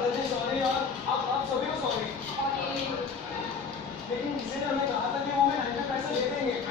दादाजी सॉरी यार, आप सभी को सॉरी। लेकिन किसी ने हमें कहा था कि वो हमें 100 पैसे दे देंगे।